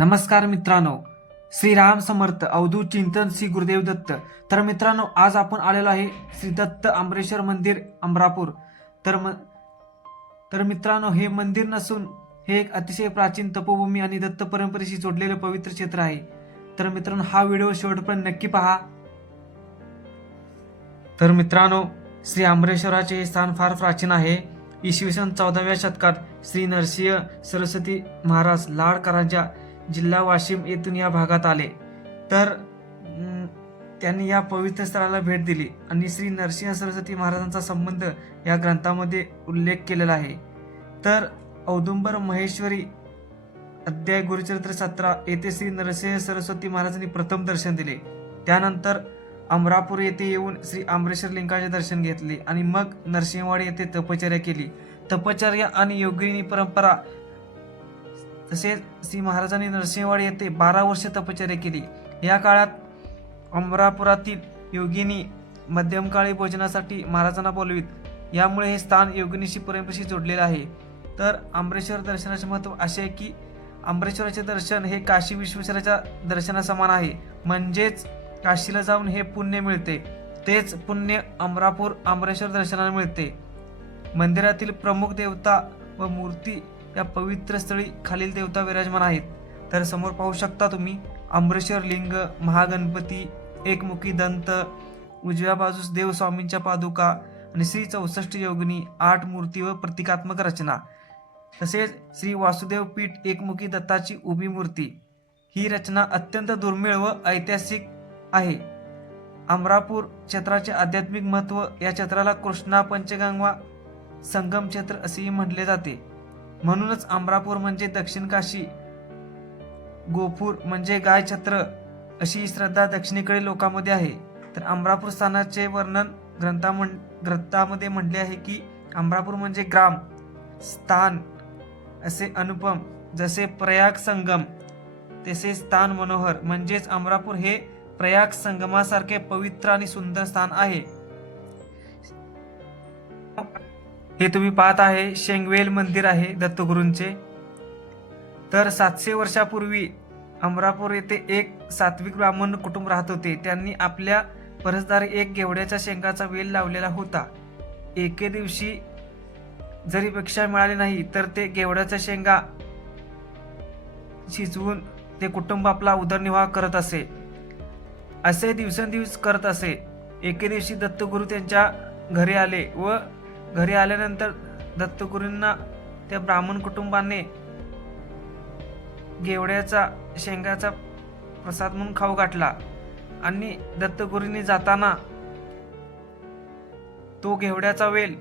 नमस्कार मित्रांनो. श्रीराम समर्थ अवधूत चिंतन श्री गुरुदेव दत्त. तर मित्रांनो आज आपण आलेलो आहे श्री दत्त आंबरेश्वर मंदिर अमरापूर. तर म तर मित्रांनो हे मंदिर नसून हे एक अतिशय प्राचीन तपोभूमी आणि दत्त परंपरेशी जोडलेले पवित्र क्षेत्र आहे. तर मित्रांनो हा व्हिडिओ शेवटपर्यंत नक्की पहा. तर मित्रांनो श्री आंबरेश्वराचे हे स्थान फार प्राचीन आहे. इसवी सन चौदाव्या शतकात श्री नरसिंह सरस्वती महाराज लाडकरांच्या जिल्हा वाशिम येथून या भागात आले. तर त्यांनी या पवित्र स्थळाला भेट दिली आणि श्री नरसिंह सरस्वती महाराजांचा संबंध या ग्रंथामध्ये उल्लेख केलेला आहे. तर औदुंबर महेश्वरी अध्याय गुरुचरित्र सतरा येथे श्री नरसिंह सरस्वती महाराजांनी प्रथम दर्शन दिले. त्यानंतर अमरापूर येथे येऊन श्री आंबरेश्वर लिंगाचे दर्शन घेतले आणि मग नरसिंहवाडी येथे तपश्चर्या केली. तपश्चर्या आणि योगिनी परंपरा तसेच श्री महाराजांनी नरसिंहवाडी येथे बारा वर्ष तपश्चर्या केली. या काळात अमरापुरातील योगिनी मध्यमकाळी भोजनासाठी महाराजांना बोलवीत. यामुळे हे स्थान योगिनीशी परंपरेशी जोडलेले आहे. तर आंबरेश्वर दर्शनाचे महत्त्व असे आहे की आंबरेश्वराचे दर्शन हे काशी विश्वेश्वराच्या दर्शनासमान आहे. म्हणजेच काशीला जाऊन हे पुण्य मिळते. तेच पुण्य अमरापूर आंबरेश्वर दर्शनाला मिळते. मंदिरातील प्रमुख देवता व मूर्ती या पवित्र स्थळी खालील देवता विराजमान आहेत. तर समोर पाहू शकता तुम्ही आंबरेश्वर लिंग महागणपती एकमुखी दंत उजव्या बाजूस देवस्वामींच्या पादुका आणि श्री चौसष्ट योगिनी आठ मूर्ती व प्रतिकात्मक रचना. तसेच श्री वासुदेव पीठ एकमुखी दत्ताची उभी मूर्ती. ही रचना अत्यंत दुर्मिळ व ऐतिहासिक आहे. अमरापूर क्षेत्राचे आध्यात्मिक महत्त्व या क्षेत्राला कृष्णा पंचगंगा संगम क्षेत्र असेही म्हटले जाते. म्हणूनच अमरापूर म्हणजे दक्षिण काशी गोपूर म्हणजे गाय छत्र अशी श्रद्धा दक्षिणेकडील लोकांमध्ये आहे. तर अमरापूर स्थानाचे वर्णन ग्रंथा म्हण ग्रंथामध्ये म्हटले आहे की अमरापूर म्हणजे ग्राम स्थान असे अनुपम जसे प्रयाग संगम तसे स्थान मनोहर. म्हणजेच अमरापूर हे प्रयाग संगमासारखे पवित्र आणि सुंदर स्थान आहे. हे तुम्ही पाहत आहे शेंगवेल मंदिर आहे दत्तगुरूंचे. तर सातशे वर्षापूर्वी अमरापूर येथे एक सात्विक ब्राह्मण कुटुंब राहत होते. त्यांनी आपल्या परसदारी एक गेवड्याच्या शेंगाचा वेल लावलेला होता. एके दिवशी जरी पेक्षा मिळाली नाही तर ते गेवड्याच्या शेंगा शिजवून ते कुटुंब आपला उदरनिर्वाह करत असे. असे दिवसेंदिवस करत असे. एके दिवशी दत्तगुरू त्यांच्या घरी आले व घरी आल्यानंतर दत्तगुरूंना त्या ब्राह्मण कुटुंबाने गेवड्याचा शेंगाचा प्रसाद म्हणून खाऊ गाठला आणि दत्तगुरूंनी जाताना तो घेवड्याचा वेल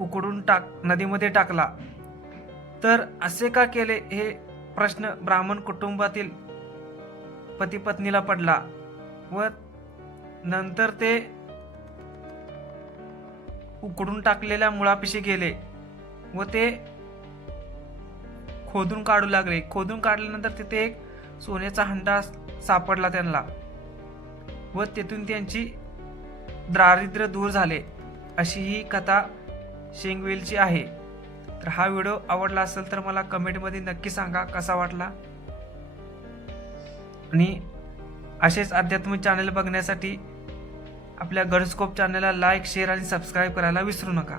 उकडून टाक नदीमध्ये टाकला. तर असे का केले हे प्रश्न ब्राह्मण कुटुंबातील पतीपत्नीला पडला व नंतर ते उकडून टाकलेल्या मुळापिशी गेले व ते खोदून काढू लागले. खोदून काढल्यानंतर तिथे एक सोन्याचा हंडा सापडला त्यांना व तेथून त्यांची दारिद्र्य दूर झाले. अशी ही कथा शेंगवेलची आहे. तर हा व्हिडिओ आवडला असेल तर मला कमेंटमध्ये नक्की सांगा कसा वाटला. आणि असेच आध्यात्मिक चॅनल बघण्यासाठी आपल्या गडस्कोप चॅनलला लाईक शेअर आणि सबस्क्राईब करायला विसरू नका.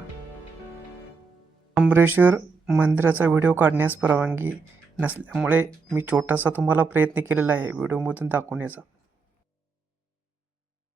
अमरेश्वर मंदिराचा व्हिडिओ काढण्यास परवानगी नसल्यामुळे मी छोटासा तुम्हाला प्रयत्न केलेला आहे. व्हिडिओमधून दाखवण्याचा.